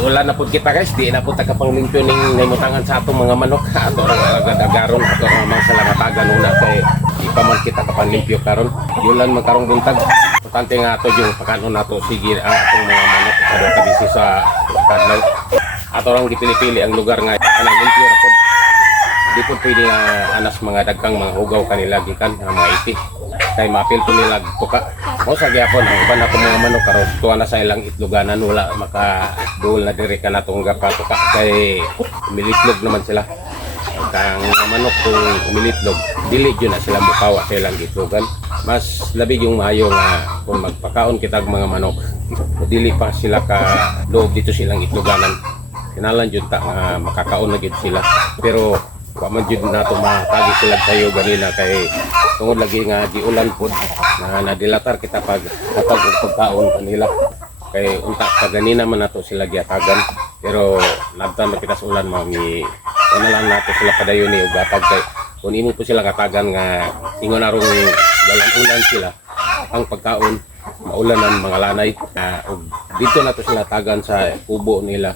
Wala na po kita guys, di na po tagapanglimpyo ning naimutangan sa atong mga manok. Ato ang agadagaron, ato ang mga salamatagan una kay di pa man kita kapanglimpyo karon. Yulan magkarong buntag. Importante nga ato yung pagkanon nato sige ang atong mga manok kada kabisi sa kadlaw. Ato lang dipili-pili ang lugar nga kanang limpyo ra pod. Di po pwede nga anas mga dagkang mga hugaw kanila gikan nga mga iti. Kay mapil to nila tuka. Mo sa gyapon ang uban nato mga manok karon tuwa na sa ilang itloganan wala maka duol na diri ka natong gapatuka kay umilitlog naman sila. Kang mga manok kung umilitlog dili gyud na sila mukawa sa ilang itlogan. Mas labi yung maayo nga kung magpakaon kita mga manok dili pa sila ka loob dito silang itloganan. Kinalan jud ta nga makakaon na gyud sila. Pero wa man jud nato matagi sila sayo ganina kay tungod lagi nga di ulan pod na nadilatar kita pag kapag pagkaon kanila kay unta kaganina man nato sila giatagan pero labtan makita sa ulan mami na lang nato sila padayon ni ugatag kay kun imo po sila katagan nga ingon arong dalang ulan sila ang pagkaon maulanan mga lanay ug dito nato sila tagan sa kubo nila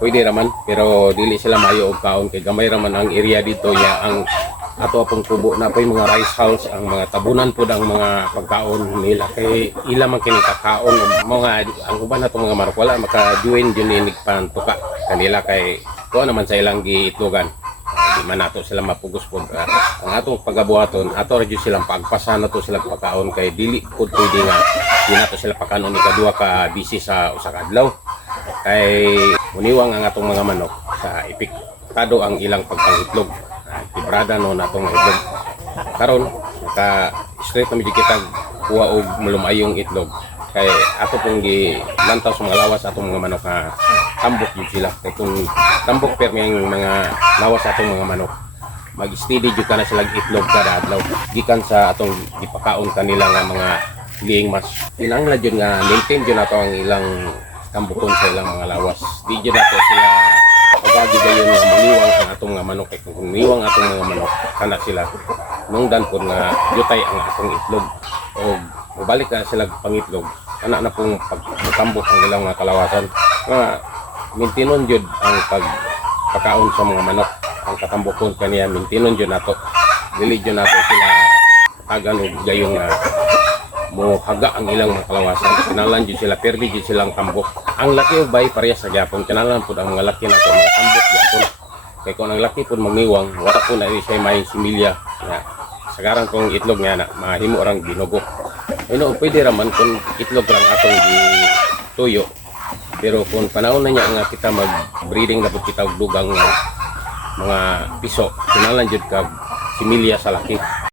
pwede raman pero dili sila mayo og kaon kay gamay raman ang area dito ya ang ato pong kubo na po'y mga rice house ang mga tabunan po ang mga pagkaon nila kay ila man kini kakaon mga ang uban nato mga manok wala maka-join jud ni pantuka kanila kay tuwa naman sa ilang giitlogan di man nato sila mapugos po ang atong pagabuhaton ato ra jud silang pagpasa nato sila pagkaon kay dili pud pwede nga di nato sila pakanon ikaduha ka busy sa usa ka adlaw kay muniwang ang atong mga manok sa epektado ang ilang pagpangitlog ibrada no natong itlog karon ka straight na medyo kita kuha og malumayong itlog kay ato pong gilantaw sa mga lawas atong mga manok nga tambok jud sila kay kung tambok permi ang mga lawas atong mga manok mag-steady jud kana sila itlog kada adlaw gikan sa atong gipakaon kanila nga mga liing mas kinahanglan jud nga maintain jud nato ang ilang tambokon sa ilang mga lawas di jud nato sila pagagi gayon nga muniwang ang atong mga manok kay kung muniwang atong mga manok kana sila nungdan po nga jutay ang atong itlog o mabalik na sila pangitlog ana na pong pagtambok ang ilang mga kalawasan nga mintinon jud ang pagpakaon sa mga manok ang katambokon kaniya mintinon jud nato dili jud nato sila tagan og gayon nga mo haga ang ilang mga kalawasan kinalan jud sila perdi jud silang tambok ang laki ug bay parehas sa gyapon kinalan pud ang mga laki nato mga tambok gyapon kay kung ang laki pud magniwang wala po na siya may similya nga sagaran kong itlog nga na mahimo rang binugo ino pwede raman kung itlog rang atong gituyo pero kung panahon na niya nga kita mag breeding na pud kita og dugang nga mga piso kinalan jud ka similya sa laki